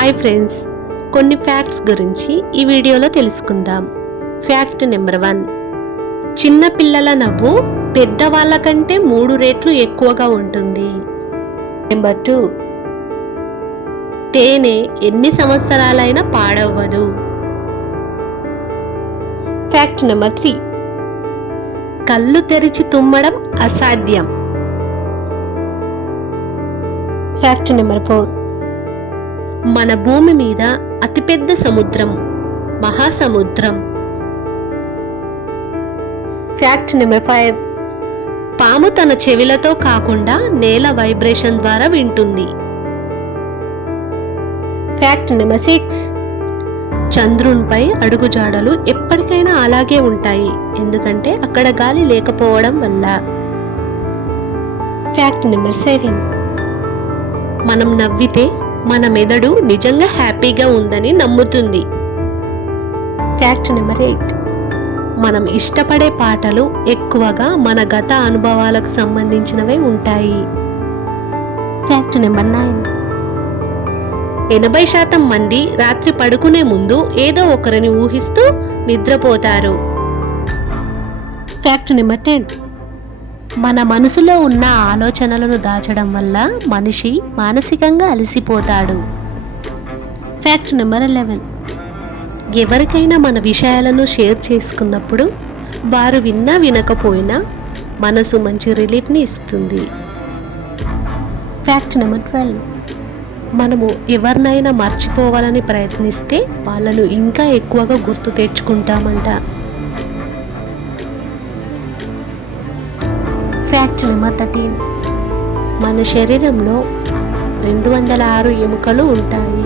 Hi friends. కొన్ని facts గురించి ఈ వీడియోలో తెలుసుకుందాం. Fact number one. చిన్న పిల్లల నవ్వు పెద్దవాళ్ళ కంటే మూడు రేట్లు ఎక్కువగా ఉంటుంది. Number two. తేనె ఎన్ని సంవత్సరాలైనా పాడవ్వదు. Fact number three. కళ్ళు తెరిచి తుమ్మడం అసాధ్యం. Fact number four. మన భూమి మీద అతిపెద్ద సముద్రం మహాసముద్రం. ఫ్యాక్ట్ నెంబర్ ఫైవ్ పాము తన చెవిలతో కాకుండా నేల వైబ్రేషన్ ద్వారా వింటుంది. ఫ్యాక్ట్ నెంబర్ సిక్స్ చంద్రునిపై అడుగుజాడలు ఎప్పటికైనా అలాగే ఉంటాయి ఎందుకంటే అక్కడ గాలి లేకపోవడం వల్ల. ఫ్యాక్ట్ నెంబర్ సెవెన్ మనం నవ్వితే మన మెదడు నిజంగా హ్యాపీగా ఉందని నమ్ముతుంది. ఫ్యాక్ట్ నెంబర్ ఎయిట్ మనం ఇష్టపడే పాటలు ఎక్కువగా మన గత అనుభవాలకు సంబంధించినవే ఉంటాయి. ఫ్యాక్ట్ నెంబర్ నైన్ ఎనభై శాతం మంది రాత్రి పడుకునే ముందు ఏదో ఒకరిని ఊహిస్తూ నిద్రపోతారు. ఫ్యాక్ట్ నెంబర్ టెన్ మన మనసులో ఉన్న ఆలోచనలను దాచడం వల్ల మనిషి మానసికంగా అలసిపోతాడు. ఫ్యాక్ట్ నెంబర్ ఎలెవెన్ ఎవరికైనా మన విషయాలను షేర్ చేసుకున్నప్పుడు వారు విన్నా వినకపోయినా మనసు మంచి రిలీఫ్ని ఇస్తుంది. ఫ్యాక్ట్ నెంబర్ ట్వెల్వ్ మనము ఎవరినైనా మర్చిపోవాలని ప్రయత్నిస్తే వాళ్ళను ఇంకా ఎక్కువగా గుర్తు తెచ్చుకుంటామంట. చర్మ థర్టీన్ మన శరీరంలో రెండు వందల ఆరు ఎముకలు ఉంటాయి.